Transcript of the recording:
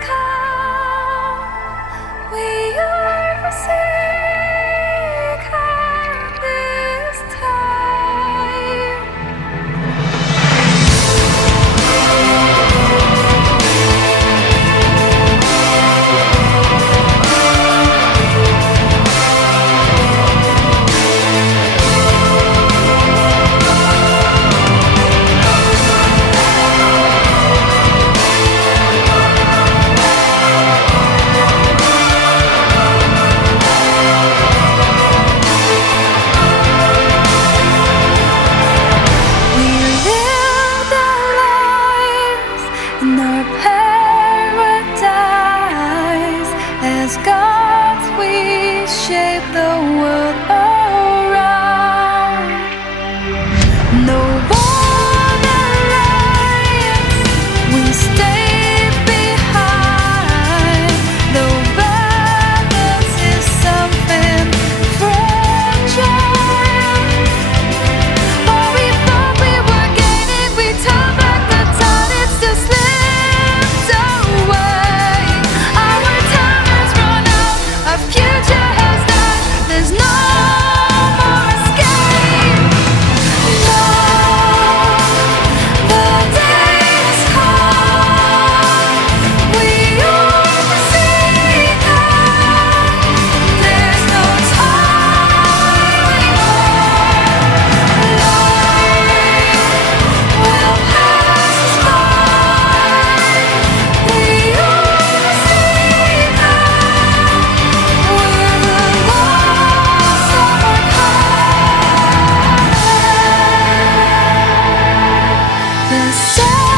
come, we are forsaken this time. In our paradise, as gods we shape the world around. No borderlines, we stay behind. Though balance is something fragile. Oh, we thought we were gaining, we turned back the tide, it's just there's no more escape. No, the day has come. We are forsaken. There's no time anymore. Life will pass us by. We are forsaken. We're the the sun.